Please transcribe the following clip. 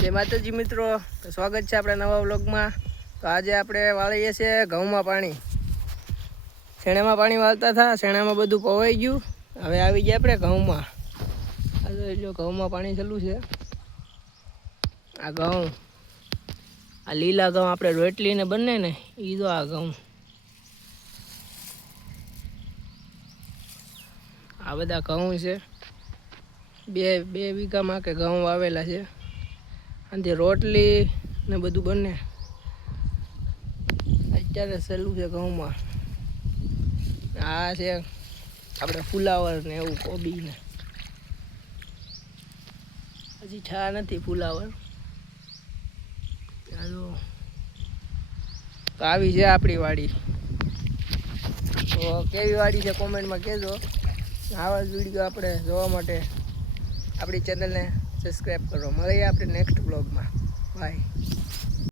જય માતાજી મિત્રો, તો સ્વાગત છે આપણા નવા વ્લોગમાં। તો આજે આપણે વાળીએ છીએ ઘઉંમાં પાણી। શેણામાં પાણી વાળતા હતા, શેણામાં બધું પવાઈ ગયું। હવે આવી ગયા આપણે ઘઉંમાં। આ જો ઘઉંમાં પાણી ચાલુ છે। આ ઘઉં, આ લીલા ઘઉં આપણે રોટલીને બને ને એ તો આ ઘઉં। આ બધા ઘઉં છે। બે વીઘામાં કે ઘઉં વાવેલા છે। આનાથી રોટલી ને બધું બને। અત્યારે સહેલું છે ઘઉંમાં। આ છે આપણે ફુલાવર ને એવું કોબી ને, હજી છા નથી ફુલાવર। તો આવી છે આપણી વાડી। તો કેવી વાડી છે કોમેન્ટમાં કહેજો। આવા જ વિડીયો આપણે જોવા માટે આપણી ચેનલને સબસ્ક્રાઈબ કરો। મળીએ આપણે નેક્સ્ટ બ્લોગમાં। બાય।